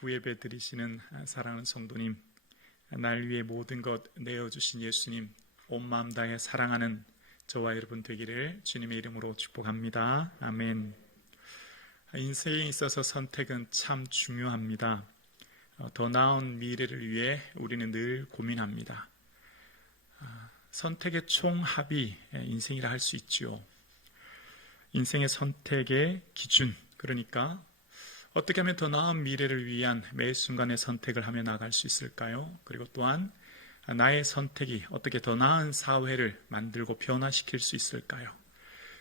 구예배 드리시는 사랑하는 성도님, 날 위해 모든 것 내어주신 예수님, 온 마음 다해 사랑하는 저와 여러분 되기를 주님의 이름으로 축복합니다. 아멘. 인생에 있어서 선택은 참 중요합니다. 더 나은 미래를 위해 우리는 늘 고민합니다. 선택의 총합이 인생이라 할 수 있지요. 인생의 선택의 기준, 그러니까 어떻게 하면 더 나은 미래를 위한 매 순간의 선택을 하며 나아갈 수 있을까요? 그리고 또한 나의 선택이 어떻게 더 나은 사회를 만들고 변화시킬 수 있을까요?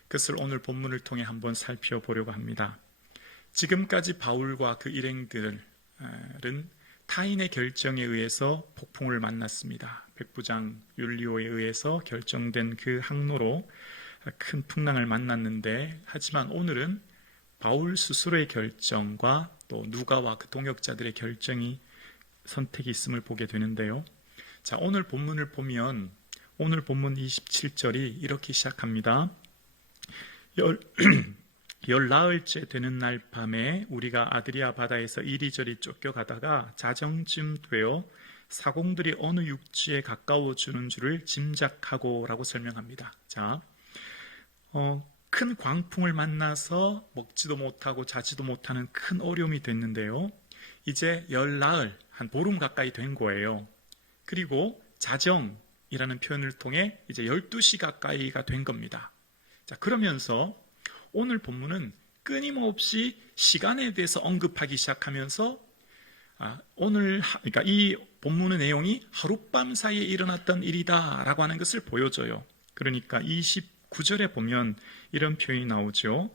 그것을 오늘 본문을 통해 한번 살펴보려고 합니다. 지금까지 바울과 그 일행들은 타인의 결정에 의해서 폭풍을 만났습니다. 백부장 율리오에 의해서 결정된 그 항로로 큰 풍랑을 만났는데, 하지만 오늘은 바울 스스로의 결정과 또 누가와 그 동역자들의 선택이 있음을 보게 되는데요. 자, 오늘 본문을 보면 오늘 본문 27절이 이렇게 시작합니다. 열나흘째 되는 날 밤에 우리가 아드리아 바다에서 이리저리 쫓겨가다가 자정쯤 되어 사공들이 어느 육지에 가까워 주는 줄을 짐작하고 라고 설명합니다. 자, 큰 광풍을 만나서 먹지도 못하고 자지도 못하는 큰 어려움이 됐는데요. 이제 열나흘, 한 보름 가까이 된 거예요. 그리고 자정이라는 표현을 통해 이제 12시 가까이가 된 겁니다. 자, 그러면서 오늘 본문은 끊임없이 시간에 대해서 언급하기 시작하면서 그러니까 이 본문의 내용이 하룻밤 사이에 일어났던 일이다라고 하는 것을 보여줘요. 그러니까 29절에 보면 이런 표현이 나오죠.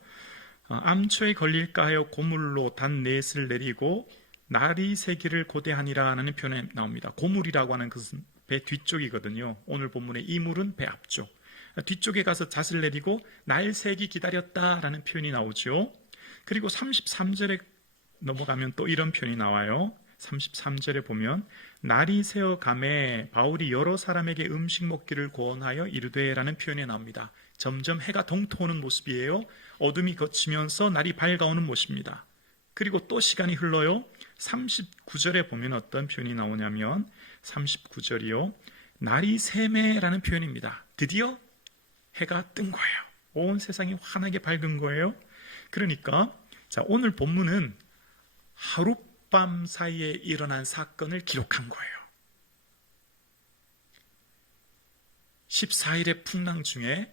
암초에 걸릴까 하여 고물로 단 넷을 내리고 날이 새기를 고대하니라 하는 표현이 나옵니다. 고물이라고 하는 것은 배 뒤쪽이거든요. 오늘 본문의 이물은 배 앞쪽. 뒤쪽에 가서 잣을 내리고 날 새기 기다렸다라는 표현이 나오죠. 그리고 33절에 넘어가면 또 이런 표현이 나와요. 33절에 보면 날이 새어가매 바울이 여러 사람에게 음식 먹기를 권하여 이르되라는 표현이 나옵니다. 점점 해가 동토하는 모습이에요. 어둠이 걷히면서 날이 밝아오는 모습입니다. 그리고 또 시간이 흘러요. 39절에 보면 어떤 표현이 나오냐면 39절이요. 날이 새매라는 표현입니다. 드디어 해가 뜬 거예요. 온 세상이 환하게 밝은 거예요. 그러니까 자, 오늘 본문은 하룻밤 사이에 일어난 사건을 기록한 거예요. 14일의 풍랑 중에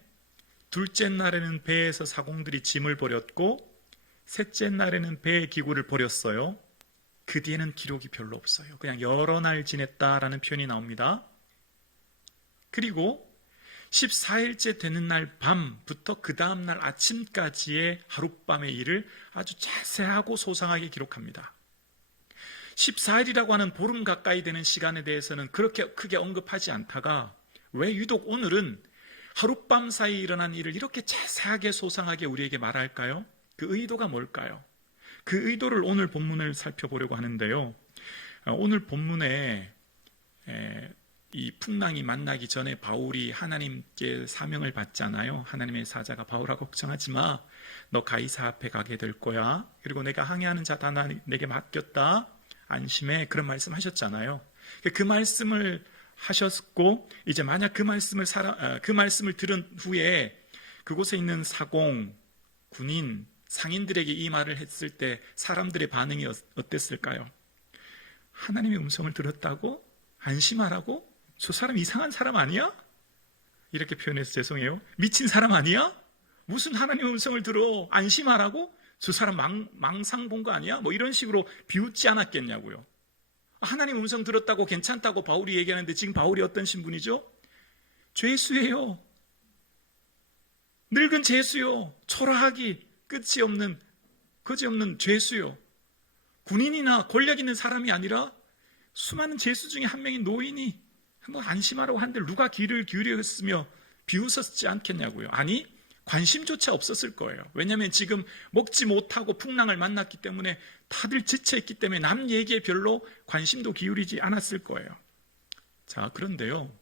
둘째 날에는 배에서 사공들이 짐을 버렸고 셋째 날에는 배의 기구를 버렸어요. 그 뒤에는 기록이 별로 없어요. 그냥 여러 날 지냈다라는 표현이 나옵니다. 그리고 14일째 되는 날 밤부터 그 다음날 아침까지의 하룻밤의 일을 아주 자세하고 소상하게 기록합니다. 14일이라고 하는 보름 가까이 되는 시간에 대해서는 그렇게 크게 언급하지 않다가 왜 유독 오늘은 하룻밤 사이에 일어난 일을 이렇게 자세하게 소상하게 우리에게 말할까요? 그 의도가 뭘까요? 그 의도를 오늘 본문을 살펴보려고 하는데요. 오늘 본문에 이 풍랑이 만나기 전에 바울이 하나님께 사명을 받잖아요. 하나님의 사자가 바울아 걱정하지 마. 너 가이사 앞에 가게 될 거야. 그리고 내가 항해하는 자 다 내게 맡겼다. 안심해. 그런 말씀 하셨잖아요. 그 말씀을 하셨고 이제 만약 그 말씀을 들은 후에 그곳에 있는 사공, 군인, 상인들에게 이 말을 했을 때 사람들의 반응이 어땠을까요? 하나님의 음성을 들었다고? 안심하라고? 저 사람 이상한 사람 아니야? 이렇게 표현해서 죄송해요. 미친 사람 아니야? 무슨 하나님의 음성을 들어? 안심하라고? 저 사람 망상 본 거 아니야? 뭐 이런 식으로 비웃지 않았겠냐고요. 하나님 음성 들었다고 괜찮다고 바울이 얘기하는데 지금 바울이 어떤 신분이죠? 죄수예요. 늙은 죄수요. 초라하기 끝이 없는 거지없는 죄수요. 군인이나 권력 있는 사람이 아니라 수많은 죄수 중에 한 명인 노인이 뭐 안심하라고 하는데 누가 귀를 기울였으며 비웃었지 않겠냐고요. 아니 관심조차 없었을 거예요. 왜냐하면 지금 먹지 못하고 풍랑을 만났기 때문에 다들 지쳐있기 때문에 남 얘기에 별로 관심도 기울이지 않았을 거예요. 자, 그런데요,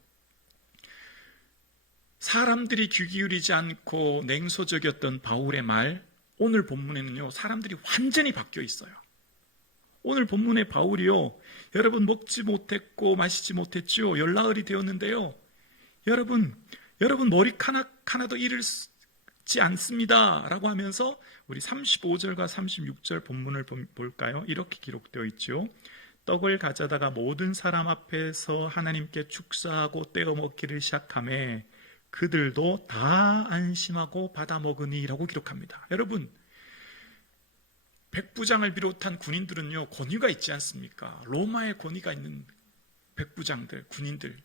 사람들이 귀 기울이지 않고 냉소적이었던 바울의 말, 오늘 본문에는요 사람들이 완전히 바뀌어 있어요. 오늘 본문의 바울이요, 여러분 먹지 못했고 마시지 못했죠. 열나흘이 되었는데요. 여러분 머리카락 하나도 잃지 않습니다 라고 하면서 우리 35절과 36절 본문을 볼까요? 이렇게 기록되어 있죠. 떡을 가져다가 모든 사람 앞에서 하나님께 축사하고 떼어 먹기를 시작하매 그들도 다 안심하고 받아 먹으니라고 기록합니다. 여러분, 백부장을 비롯한 군인들은요, 권위가 있지 않습니까? 로마의 권위가 있는 백부장들, 군인들.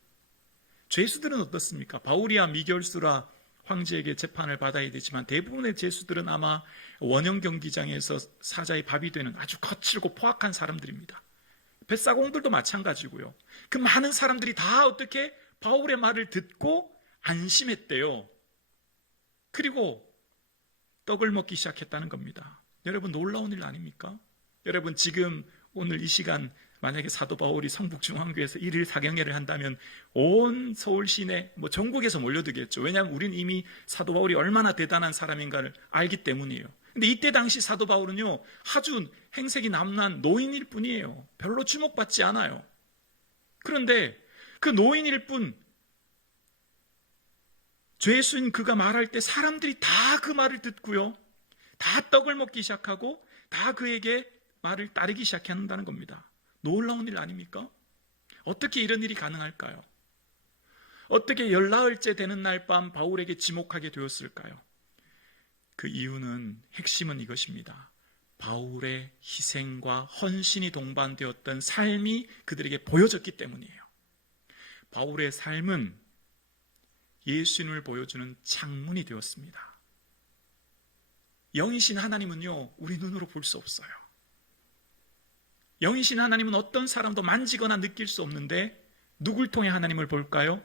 죄수들은 어떻습니까? 바울이야 미결수라 황제에게 재판을 받아야 되지만 대부분의 죄수들은 아마 원형 경기장에서 사자의 밥이 되는 아주 거칠고 포악한 사람들입니다. 뱃사공들도 마찬가지고요. 그 많은 사람들이 다 어떻게 바울의 말을 듣고 안심했대요. 그리고 떡을 먹기 시작했다는 겁니다. 여러분, 놀라운 일 아닙니까? 여러분, 지금 오늘 이 시간 만약에 사도 바울이 성북중앙교회에서 1일 사경회를 한다면 온 서울 시내, 전국에서 몰려들겠죠. 왜냐하면 우리는 이미 사도 바울이 얼마나 대단한 사람인가를 알기 때문이에요. 근데 이때 당시 사도 바울은요, 아주 행색이 남난 노인일 뿐이에요. 별로 주목받지 않아요. 그런데 그 노인일 뿐, 죄수인 그가 말할 때 사람들이 다 그 말을 듣고요, 다 떡을 먹기 시작하고 다 그에게 말을 따르기 시작한다는 겁니다. 놀라운 일 아닙니까? 어떻게 이런 일이 가능할까요? 어떻게 열나흘째 되는 날 밤 바울에게 지목하게 되었을까요? 그 이유는, 핵심은 이것입니다. 바울의 희생과 헌신이 동반되었던 삶이 그들에게 보여졌기 때문이에요. 바울의 삶은 예수님을 보여주는 창문이 되었습니다. 영이신 하나님은요, 우리 눈으로 볼 수 없어요. 영이신 하나님은 어떤 사람도 만지거나 느낄 수 없는데 누굴 통해 하나님을 볼까요?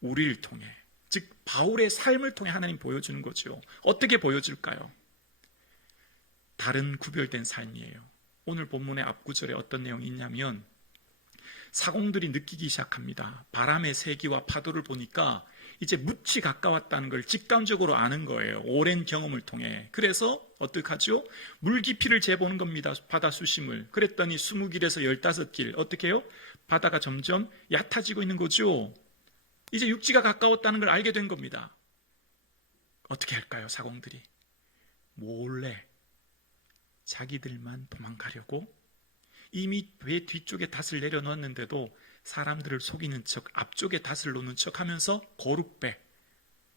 우리를 통해, 즉 바울의 삶을 통해 하나님 보여주는 거죠. 어떻게 보여줄까요? 다른 구별된 삶이에요. 오늘 본문의 앞구절에 어떤 내용이 있냐면 사공들이 느끼기 시작합니다. 바람의 세기와 파도를 보니까 이제 묻이 가까웠다는 걸 직감적으로 아는 거예요. 오랜 경험을 통해. 그래서 어떡하죠? 물 깊이를 재보는 겁니다. 바다 수심을. 그랬더니 20길에서 15길. 어떻게 해요? 바다가 점점 얕아지고 있는 거죠. 이제 육지가 가까웠다는 걸 알게 된 겁니다. 어떻게 할까요? 사공들이 몰래 자기들만 도망가려고 이미 배 뒤쪽에 닷을 내려놓았는데도 사람들을 속이는 척, 앞쪽에 닷을 놓는 척 하면서 거룩배,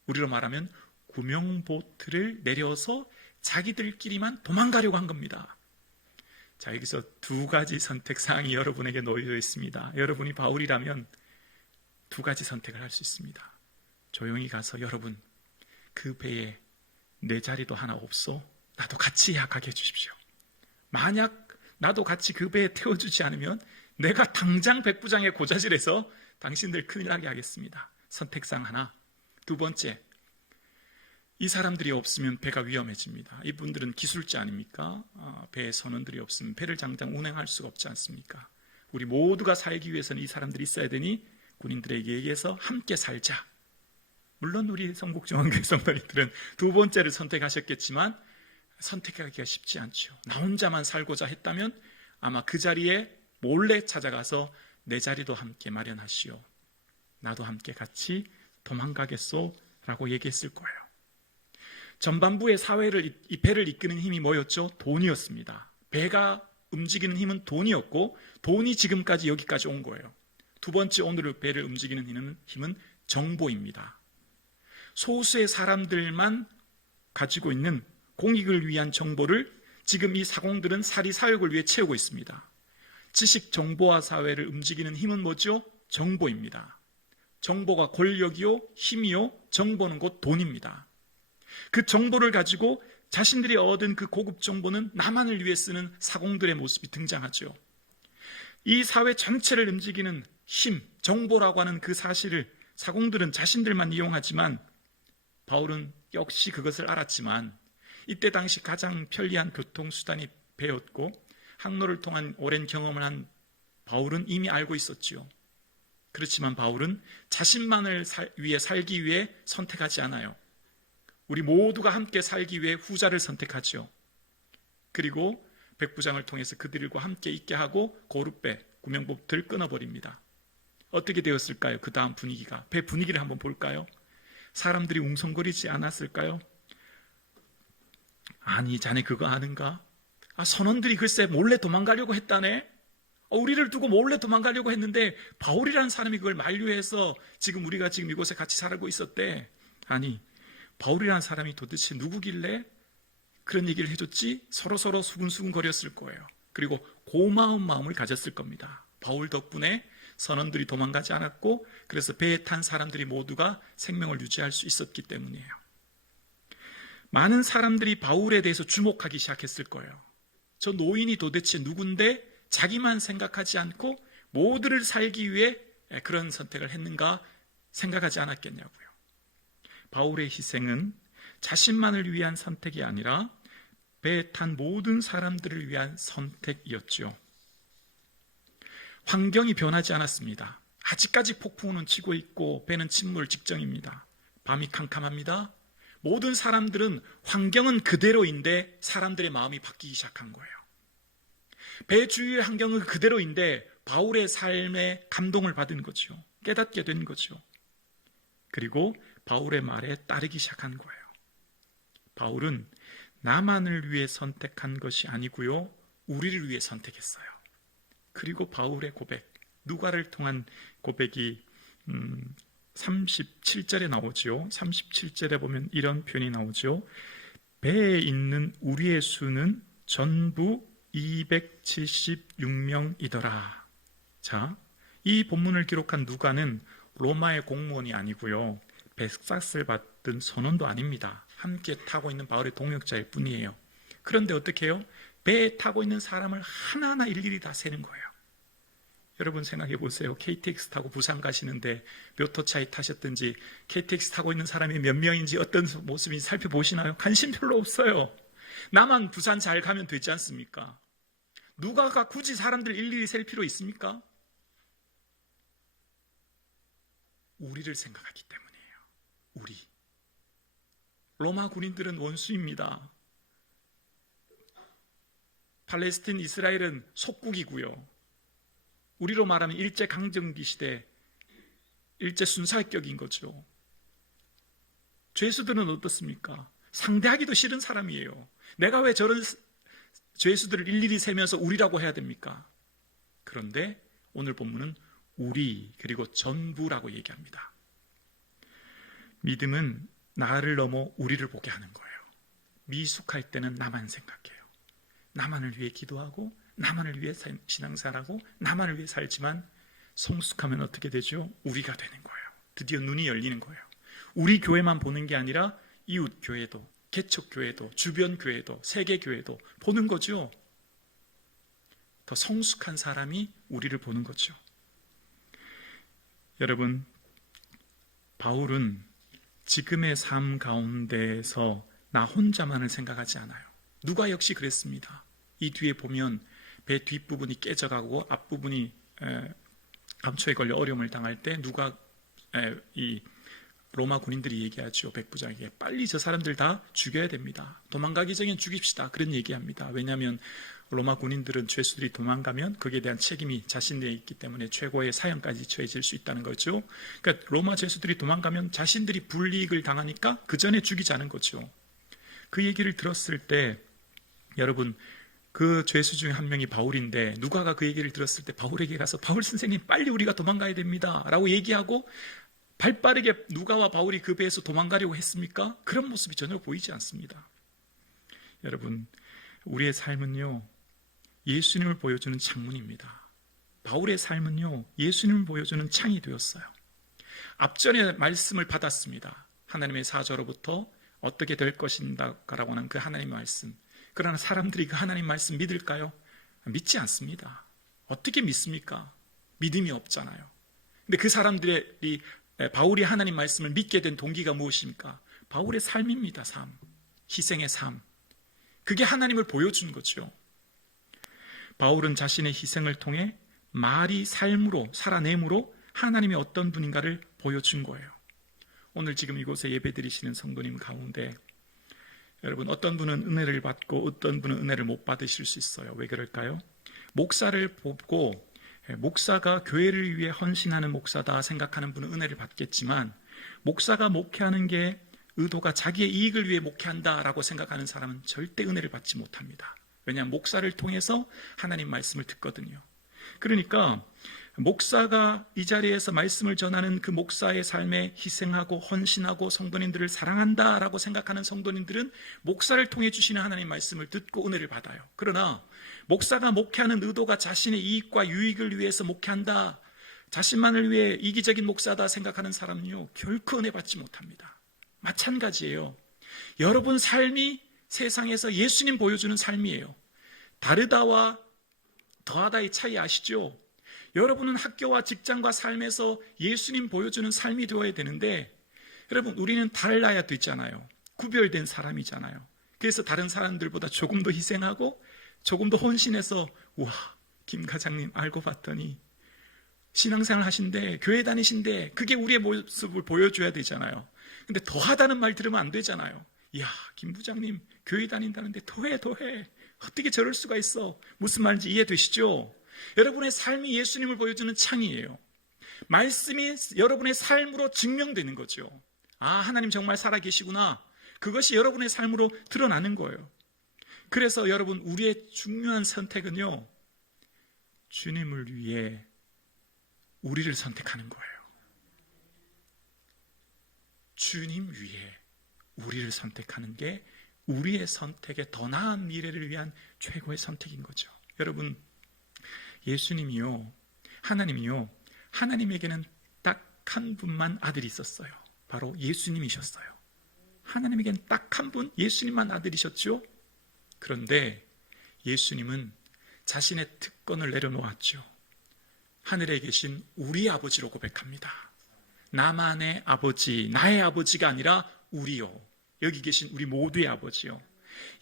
우리로 말하면 구명보트를 내려서 자기들끼리만 도망가려고 한 겁니다. 자, 여기서 두 가지 선택사항이 여러분에게 놓여 있습니다. 여러분이 바울이라면 두 가지 선택을 할 수 있습니다. 조용히 가서, 여러분, 그 배에 내 자리도 하나 없어? 나도 같이 예약하게 해주십시오. 만약 나도 같이 그 배에 태워주지 않으면 내가 당장 백부장의 고자질에서 당신들 큰일 나게 하겠습니다. 선택사항 하나. 두 번째, 이 사람들이 없으면 배가 위험해집니다. 이분들은 기술자 아닙니까? 배에 선원들이 없으면 배를 당장 운행할 수가 없지 않습니까? 우리 모두가 살기 위해서는 이 사람들이 있어야 되니 군인들에게 얘기해서 함께 살자. 물론 우리 성북중앙교회 성도님들은 두 번째를 선택하셨겠지만 선택하기가 쉽지 않죠. 나 혼자만 살고자 했다면 아마 그 자리에 몰래 찾아가서 내 자리도 함께 마련하시오. 나도 함께 같이 도망가겠소? 라고 얘기했을 거예요. 전반부의 사회를, 이 배를 이끄는 힘이 뭐였죠? 돈이었습니다. 배가 움직이는 힘은 돈이었고 돈이 지금까지 여기까지 온 거예요. 두 번째, 오늘 배를 움직이는 힘은 정보입니다. 소수의 사람들만 가지고 있는 공익을 위한 정보를 지금 이 사공들은 사리사욕을 위해 채우고 있습니다. 지식 정보화 사회를 움직이는 힘은 뭐죠? 정보입니다. 정보가 권력이요, 힘이요, 정보는 곧 돈입니다. 그 정보를 가지고 자신들이 얻은 그 고급 정보는 나만을 위해 쓰는 사공들의 모습이 등장하죠. 이 사회 전체를 움직이는 힘, 정보라고 하는 그 사실을 사공들은 자신들만 이용하지만 바울은 역시 그것을 알았지만 이때 당시 가장 편리한 교통수단이 배였고 항로를 통한 오랜 경험을 한 바울은 이미 알고 있었지요. 그렇지만 바울은 자신만을 위해 살기 위해 선택하지 않아요. 우리 모두가 함께 살기 위해 후자를 선택하죠. 그리고 백부장을 통해서 그들과 함께 있게 하고 고룻배, 구명보트를 끊어버립니다. 어떻게 되었을까요? 그 다음 분위기가. 배 분위기를 한번 볼까요? 사람들이 웅성거리지 않았을까요? 아니, 자네 그거 아는가? 선원들이 글쎄 몰래 도망가려고 했다네? 우리를 두고 몰래 도망가려고 했는데 바울이라는 사람이 그걸 만류해서 지금 우리가 지금 이곳에 같이 살고 있었대. 아니, 바울이라는 사람이 도대체 누구길래 그런 얘기를 해줬지? 서로서로 수근수근 거렸을 거예요. 그리고 고마운 마음을 가졌을 겁니다. 바울 덕분에 선원들이 도망가지 않았고, 그래서 배에 탄 사람들이 모두가 생명을 유지할 수 있었기 때문이에요. 많은 사람들이 바울에 대해서 주목하기 시작했을 거예요. 저 노인이 도대체 누군데 자기만 생각하지 않고 모두를 살기 위해 그런 선택을 했는가 생각하지 않았겠냐고요. 바울의 희생은 자신만을 위한 선택이 아니라 배에 탄 모든 사람들을 위한 선택이었죠. 환경이 변하지 않았습니다. 아직까지 폭풍우는 치고 있고 배는 침몰 직전입니다. 밤이 캄캄합니다. 모든 사람들은 환경은 그대로인데 사람들의 마음이 바뀌기 시작한 거예요. 배 주위의 환경은 그대로인데 바울의 삶에 감동을 받은 거죠. 깨닫게 된 거죠. 그리고 바울의 말에 따르기 시작한 거예요. 바울은 나만을 위해 선택한 것이 아니고요, 우리를 위해 선택했어요. 그리고 바울의 고백, 누가를 통한 고백이 37절에 나오죠. 37절에 보면 이런 표현이 나오죠. 배에 있는 우리의 수는 전부 276명이더라. 자, 이 본문을 기록한 누가는 로마의 공무원이 아니고요, 백삭스를 받은 선원도 아닙니다. 함께 타고 있는 바울의 동역자일 뿐이에요. 그런데 어떻게 해요? 배에 타고 있는 사람을 하나하나 일일이 다 세는 거예요. 여러분 생각해 보세요. KTX 타고 부산 가시는데 몇 호 차에 타셨든지 KTX 타고 있는 사람이 몇 명인지 어떤 모습인지 살펴보시나요? 관심 별로 없어요. 나만 부산 잘 가면 되지 않습니까? 누가가 굳이 사람들 일일이 셀 필요 있습니까? 우리를 생각하기 때문이에요. 우리. 로마 군인들은 원수입니다. 팔레스틴, 이스라엘은 속국이고요. 우리로 말하면 일제강점기 시대, 일제순살격인 거죠. 죄수들은 어떻습니까? 상대하기도 싫은 사람이에요. 내가 왜 저런 죄수들을 일일이 세면서 우리라고 해야 됩니까? 그런데 오늘 본문은 우리, 그리고 전부라고 얘기합니다. 믿음은 나를 넘어 우리를 보게 하는 거예요. 미숙할 때는 나만 생각해요. 나만을 위해 기도하고 나만을 위해 신앙생활하고 나만을 위해 살지만 성숙하면 어떻게 되죠? 우리가 되는 거예요. 드디어 눈이 열리는 거예요. 우리 교회만 보는 게 아니라 이웃 교회도, 개척 교회도, 주변 교회도, 세계 교회도 보는 거죠. 더 성숙한 사람이 우리를 보는 거죠. 여러분, 바울은 지금의 삶 가운데에서 나 혼자만을 생각하지 않아요. 누가 역시 그랬습니다. 이 뒤에 보면 배 뒷부분이 깨져가고 앞부분이 감초에 걸려 어려움을 당할 때 누가 이 로마 군인들이 얘기하죠. 백부장에게 빨리 저 사람들 다 죽여야 됩니다. 도망가기 전에 죽입시다. 그런 얘기합니다. 왜냐하면 로마 군인들은 죄수들이 도망가면 거기에 대한 책임이 자신들에 있기 때문에 최고의 사형까지 처해질 수 있다는 거죠. 그러니까 로마 죄수들이 도망가면 자신들이 불이익을 당하니까 그 전에 죽이자는 거죠. 그 얘기를 들었을 때 여러분, 그 죄수 중에 한 명이 바울인데 누가가 그 얘기를 들었을 때 바울에게 가서 바울 선생님 빨리 우리가 도망가야 됩니다 라고 얘기하고 발빠르게 누가와 바울이 그 배에서 도망가려고 했습니까? 그런 모습이 전혀 보이지 않습니다. 여러분, 우리의 삶은요, 예수님을 보여주는 창문입니다. 바울의 삶은요, 예수님을 보여주는 창이 되었어요. 앞전에 말씀을 받았습니다. 하나님의 사자로부터 어떻게 될 것인가라고 하는 그 하나님의 말씀. 그러나 사람들이 그 하나님 말씀 믿을까요? 믿지 않습니다. 어떻게 믿습니까? 믿음이 없잖아요. 근데 그 사람들이 바울이 하나님 말씀을 믿게 된 동기가 무엇입니까? 바울의 삶입니다. 삶. 희생의 삶. 그게 하나님을 보여준 거죠. 바울은 자신의 희생을 통해 말이 삶으로 살아냄으로 하나님의 어떤 분인가를 보여준 거예요. 오늘 지금 이곳에 예배드리시는 성도님 가운데 여러분, 어떤 분은 은혜를 받고 어떤 분은 은혜를 못 받으실 수 있어요. 왜 그럴까요? 목사를 보고 목사가 교회를 위해 헌신하는 목사다 생각하는 분은 은혜를 받겠지만, 목사가 목회하는 게 의도가 자기의 이익을 위해 목회한다라고 생각하는 사람은 절대 은혜를 받지 못합니다. 왜냐하면 목사를 통해서 하나님 말씀을 듣거든요. 그러니까 목사가 이 자리에서 말씀을 전하는 그 목사의 삶에 희생하고 헌신하고 성도님들을 사랑한다라고 생각하는 성도님들은 목사를 통해 주시는 하나님 말씀을 듣고 은혜를 받아요. 그러나 목사가 목회하는 의도가 자신의 이익과 유익을 위해서 목회한다, 자신만을 위해 이기적인 목사다 생각하는 사람은요, 결코 은혜 받지 못합니다. 마찬가지예요. 여러분 삶이 세상에서 예수님 보여주는 삶이에요. 다르다와 더하다의 차이 아시죠? 여러분은 학교와 직장과 삶에서 예수님 보여주는 삶이 되어야 되는데, 여러분, 우리는 달라야 되잖아요. 구별된 사람이잖아요. 그래서 다른 사람들보다 조금 더 희생하고 조금 더 헌신해서, 우와, 김 과장님 알고 봤더니 신앙생활 하신데, 교회 다니신데, 그게 우리의 모습을 보여줘야 되잖아요. 근데 더하다는 말 들으면 안 되잖아요. 이야, 김 부장님 교회 다닌다는데 더해. 어떻게 저럴 수가 있어. 무슨 말인지 이해되시죠? 여러분의 삶이 예수님을 보여주는 창이에요. 말씀이 여러분의 삶으로 증명되는 거죠. 아, 하나님 정말 살아계시구나. 그것이 여러분의 삶으로 드러나는 거예요. 그래서 여러분, 우리의 중요한 선택은요, 주님을 위해 우리를 선택하는 거예요. 주님 위해 우리를 선택하는 게 우리의 선택에 더 나은 미래를 위한 최고의 선택인 거죠. 여러분, 예수님이요, 하나님이요, 하나님에게는 딱 한 분만 아들이 있었어요. 바로 예수님이셨어요. 하나님에게는 딱 한 분, 예수님만 아들이셨죠. 그런데 예수님은 자신의 특권을 내려놓았죠. 하늘에 계신 우리 아버지로 고백합니다. 나만의 아버지, 나의 아버지가 아니라 우리요, 여기 계신 우리 모두의 아버지요.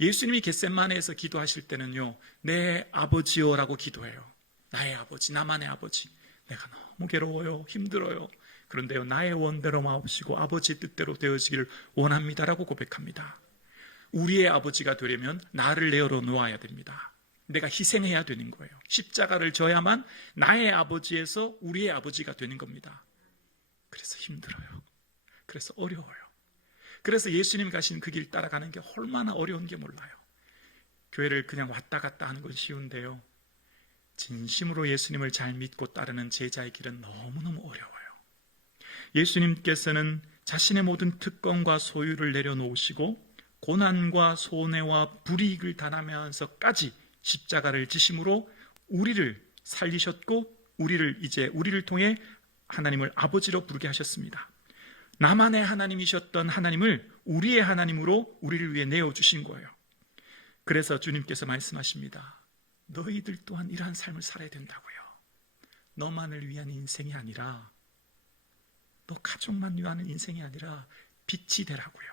예수님이 겟세마네에서 기도하실 때는요, 내 아버지요라고 기도해요. 나의 아버지, 나만의 아버지. 내가 너무 괴로워요, 힘들어요. 그런데요, 나의 원대로 마옵시고 아버지 뜻대로 되어지기를 원합니다라고 고백합니다. 우리의 아버지가 되려면 나를 내어놓아야 됩니다. 내가 희생해야 되는 거예요. 십자가를 져야만 나의 아버지에서 우리의 아버지가 되는 겁니다. 그래서 힘들어요. 그래서 어려워요. 그래서 예수님 가신 그 길 따라가는 게 얼마나 어려운 게 몰라요. 교회를 그냥 왔다 갔다 하는 건 쉬운데요, 진심으로 예수님을 잘 믿고 따르는 제자의 길은 너무너무 어려워요. 예수님께서는 자신의 모든 특권과 소유를 내려놓으시고 고난과 손해와 불이익을 당하면서까지 십자가를 지심으로 우리를 살리셨고, 우리를 통해 하나님을 아버지로 부르게 하셨습니다. 나만의 하나님이셨던 하나님을 우리의 하나님으로 우리를 위해 내어주신 거예요. 그래서 주님께서 말씀하십니다. 너희들 또한 이러한 삶을 살아야 된다고요. 너만을 위한 인생이 아니라, 너 가족만 위한 인생이 아니라 빛이 되라고요.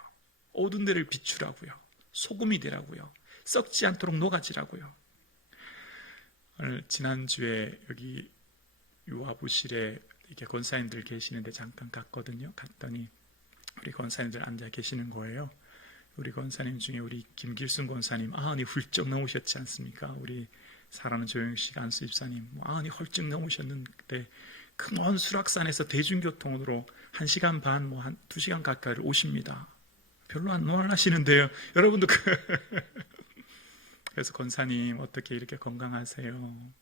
어두운 데를 비추라고요. 소금이 되라고요. 썩지 않도록 녹아지라고요. 오늘 지난주에 여기 유아부실에 이렇게 권사님들 계시는데 잠깐 갔거든요. 갔더니 우리 권사님들 앉아 계시는 거예요. 우리 권사님 중에 우리 김길순 권사님 아흔이 훌쩍 넘으셨지 않습니까? 우리 사랑하는 조영식 안수 집사님 아흔이 훌쩍 넘으셨는데 그 먼 수락산에서 대중교통으로 1시간 반, 한 2시간 가까이를 오십니다. 별로 안 놀라시는데요. 여러분도 그래서 권사님 어떻게 이렇게 건강하세요?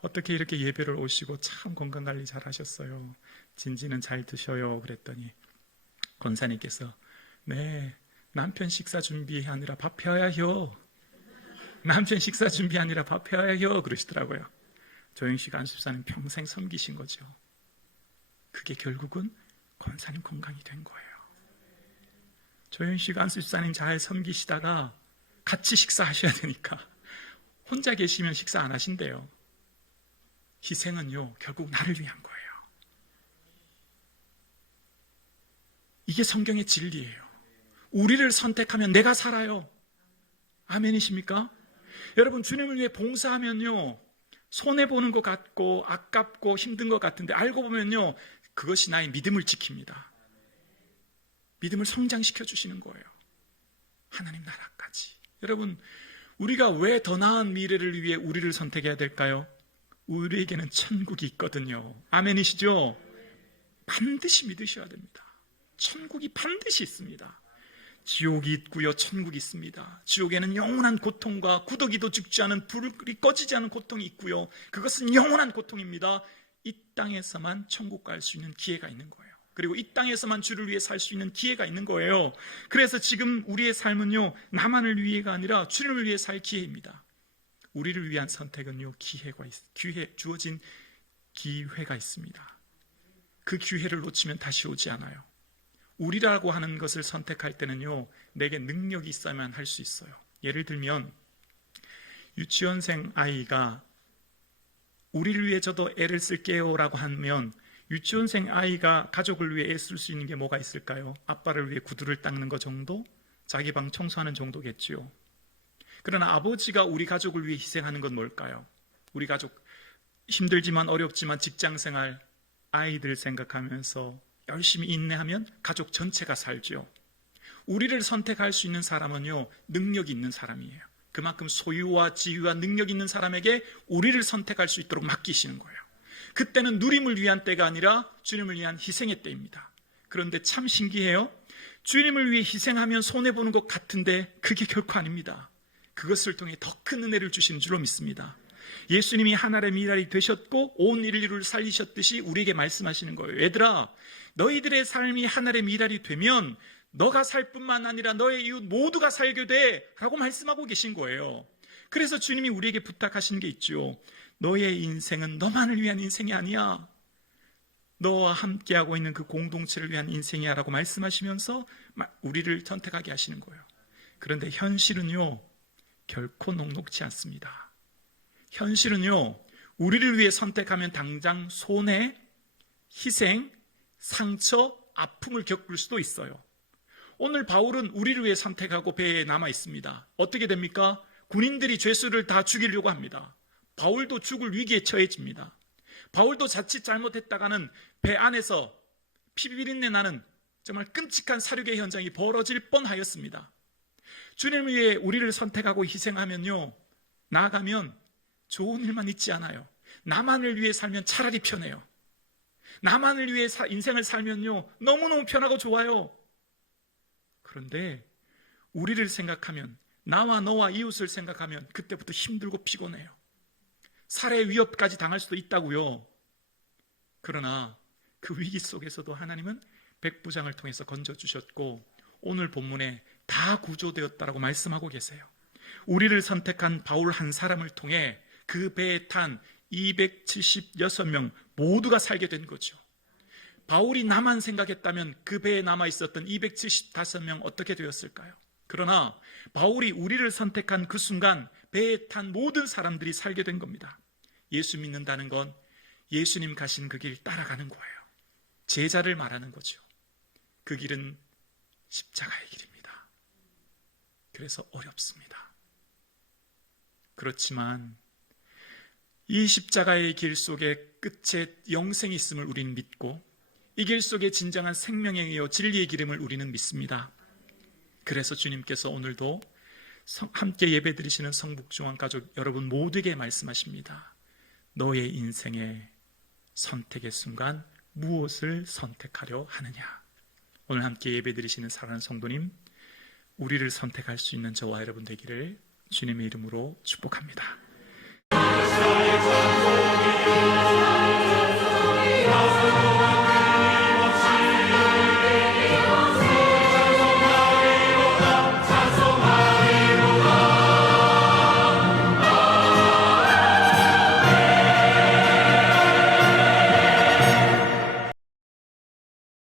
어떻게 이렇게 예배를 오시고 참 건강관리 잘 하셨어요? 진지는 잘 드셔요? 그랬더니 권사님께서 네, 남편 식사 준비하느라 밥 해야 해요. 남편 식사 준비하느라 밥 해야 해요. 그러시더라고요. 조영식 안수집사님 평생 섬기신 거죠. 그게 결국은 권사님 건강이 된 거예요. 조영식 안수집사님 잘 섬기시다가 같이 식사하셔야 되니까 혼자 계시면 식사 안 하신대요. 희생은요, 결국 나를 위한 거예요. 이게 성경의 진리예요. 우리를 선택하면 내가 살아요. 아멘이십니까? 여러분, 주님을 위해 봉사하면요, 손해보는 것 같고 아깝고 힘든 것 같은데 알고 보면요, 그것이 나의 믿음을 지킵니다. 믿음을 성장시켜 주시는 거예요. 하나님 나라까지. 여러분, 우리가 왜 더 나은 미래를 위해 우리를 선택해야 될까요? 우리에게는 천국이 있거든요. 아멘이시죠? 반드시 믿으셔야 됩니다. 천국이 반드시 있습니다. 지옥이 있고요, 천국이 있습니다. 지옥에는 영원한 고통과 구더기도 죽지 않은 불이 꺼지지 않은 고통이 있고요, 그것은 영원한 고통입니다. 이 땅에서만 천국 갈 수 있는 기회가 있는 거예요. 그리고 이 땅에서만 주를 위해 살 수 있는 기회가 있는 거예요. 그래서 지금 우리의 삶은요, 나만을 위해가 아니라 주님을 위해 살 기회입니다. 우리를 위한 선택은요, 주어진 기회가 있습니다. 그 기회를 놓치면 다시 오지 않아요. 우리라고 하는 것을 선택할 때는요, 내게 능력이 있어야만 할 수 있어요. 예를 들면 유치원생 아이가 우리를 위해 저도 애를 쓸게요 라고 하면, 유치원생 아이가 가족을 위해 애 쓸 수 있는 게 뭐가 있을까요? 아빠를 위해 구두를 닦는 것 정도? 자기 방 청소하는 정도겠지요. 그러나 아버지가 우리 가족을 위해 희생하는 건 뭘까요? 우리 가족 힘들지만 어렵지만 직장생활, 아이들 생각하면서 열심히 인내하면 가족 전체가 살죠. 우리를 선택할 수 있는 사람은요, 능력이 있는 사람이에요. 그만큼 소유와 지위와 능력 있는 사람에게 우리를 선택할 수 있도록 맡기시는 거예요. 그때는 누림을 위한 때가 아니라 주님을 위한 희생의 때입니다. 그런데 참 신기해요. 주님을 위해 희생하면 손해보는 것 같은데 그게 결코 아닙니다. 그것을 통해 더 큰 은혜를 주시는 줄로 믿습니다. 예수님이 하늘의 미랄이 되셨고 온 인류를 살리셨듯이 우리에게 말씀하시는 거예요. 얘들아, 너희들의 삶이 하늘의 미랄이 되면 너가 살 뿐만 아니라 너의 이웃 모두가 살게 돼 라고 말씀하고 계신 거예요. 그래서 주님이 우리에게 부탁하신 게 있죠. 너의 인생은 너만을 위한 인생이 아니야. 너와 함께하고 있는 그 공동체를 위한 인생이야 라고 말씀하시면서 우리를 선택하게 하시는 거예요. 그런데 현실은요, 결코 녹록지 않습니다. 현실은요, 우리를 위해 선택하면 당장 손해, 희생, 상처, 아픔을 겪을 수도 있어요. 오늘 바울은 우리를 위해 선택하고 배에 남아 있습니다. 어떻게 됩니까? 군인들이 죄수를 다 죽이려고 합니다. 바울도 죽을 위기에 처해집니다. 바울도 자칫 잘못했다가는 배 안에서 피비린내 나는 정말 끔찍한 살육의 현장이 벌어질 뻔하였습니다. 주님을 위해 우리를 선택하고 희생하면요, 나아가면 좋은 일만 있지 않아요. 나만을 위해 살면 차라리 편해요. 나만을 위해 인생을 살면요, 너무너무 편하고 좋아요. 그런데 우리를 생각하면, 나와 너와 이웃을 생각하면 그때부터 힘들고 피곤해요. 살해 위협까지 당할 수도 있다고요. 그러나 그 위기 속에서도 하나님은 백부장을 통해서 건져주셨고 오늘 본문에 다 구조되었다라고 말씀하고 계세요. 우리를 선택한 바울 한 사람을 통해 그 배에 탄 276명 모두가 살게 된 거죠. 바울이 나만 생각했다면 그 배에 남아있었던 275명 어떻게 되었을까요? 그러나 바울이 우리를 선택한 그 순간 배에 탄 모든 사람들이 살게 된 겁니다. 예수 믿는다는 건 예수님 가신 그 길 따라가는 거예요. 제자를 말하는 거죠. 그 길은 십자가의 길입니다. 그래서 어렵습니다. 그렇지만 이 십자가의 길 속에 끝에 영생이 있음을 우리는 믿고 이 길 속에 진정한 생명에 이어 진리의 기름을 우리는 믿습니다. 그래서 주님께서 오늘도 함께 예배드리시는 성북중앙 가족 여러분 모두에게 말씀하십니다. 너의 인생의 선택의 순간 무엇을 선택하려 하느냐. 오늘 함께 예배드리시는 사랑하는 성도님, 우리를 선택할 수 있는 저와 여러분 되기를 주님의 이름으로 축복합니다.